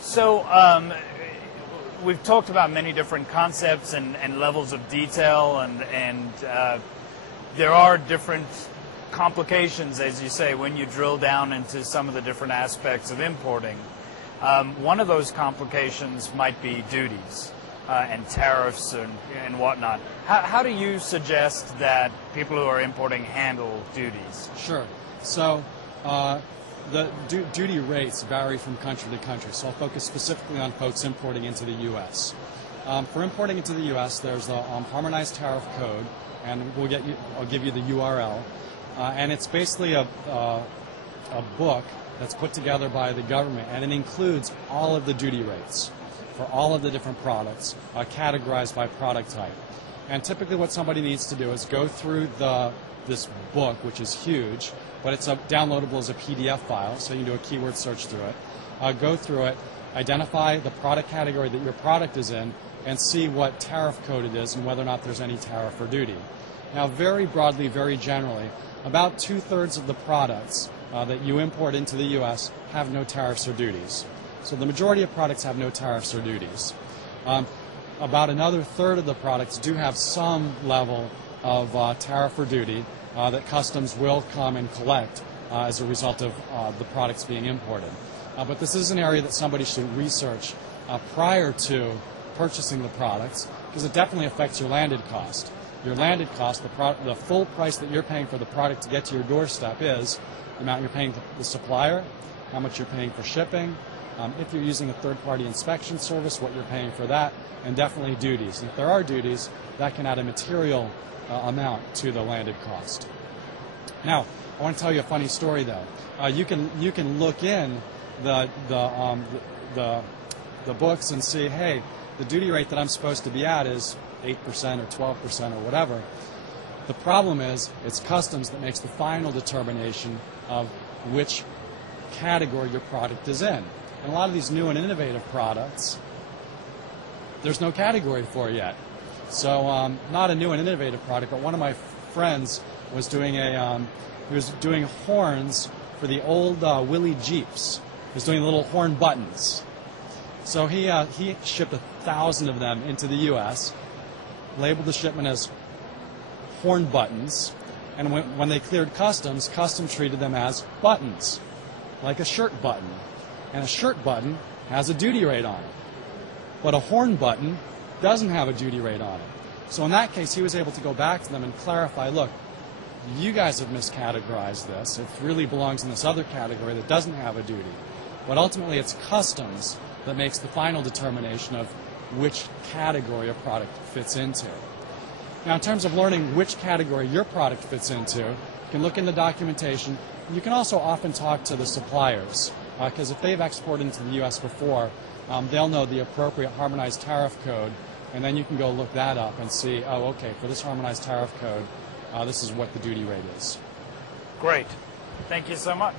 So we've talked about many different concepts and levels of detail, and there are different complications, as you say, when you drill down into some of the different aspects of importing. One of those complications might be duties and tariffs and whatnot. How do you suggest that people who are importing handle duties? Sure. So the duty rates vary from country to country, so I'll focus specifically on folks importing into the U.S. For importing into the U.S., there's a harmonized tariff code, and I'll give you the URL, and it's basically a book that's put together by the government, and it includes all of the duty rates for all of the different products, categorized by product type. And typically what somebody needs to do is go through this book, which is huge, but it's downloadable as a PDF file, so you can do a keyword search through it. Go through it, identify the product category that your product is in, and see what tariff code it is and whether or not there's any tariff or duty. Now, very broadly, very generally, about 2/3 of the products that you import into the U.S. have no tariffs or duties. So the majority of products have no tariffs or duties. About another third of the products do have some level of tariff or duty that customs will come and collect as a result of the products being imported. But this is an area that somebody should research prior to purchasing the products, because it definitely affects your landed cost. Your landed cost, the full price that you're paying for the product to get to your doorstep, is the amount you're paying to the supplier, how much you're paying for shipping, if you're using a third-party inspection service, what you're paying for that, and definitely duties. And if there are duties, that can add a material amount to the landed cost. Now, I want to tell you a funny story, though. You can look in the books and see, hey, the duty rate that I'm supposed to be at is 8% or 12% or whatever. The problem is it's customs that makes the final determination of which category your product is in. And a lot of these new and innovative products, there's no category for yet. So not a new and innovative product, but one of my friends was doing horns for the old Willys Jeeps. He was doing little horn buttons. So he shipped 1,000 of them into the U.S., labeled the shipment as horn buttons, and when they cleared customs, customs treated them as buttons, like a shirt button. And a shirt button has a duty rate on it. But a horn button doesn't have a duty rate on it. So in that case, he was able to go back to them and clarify, look, you guys have miscategorized this. It really belongs in this other category that doesn't have a duty. But ultimately, it's customs that makes the final determination of which category a product fits into. Now, in terms of learning which category your product fits into, you can look in the documentation. You can also often talk to the suppliers, because if they've exported into the U.S. before, they'll know the appropriate harmonized tariff code, and then you can go look that up and see, oh, okay, for this harmonized tariff code, this is what the duty rate is. Great. Thank you so much.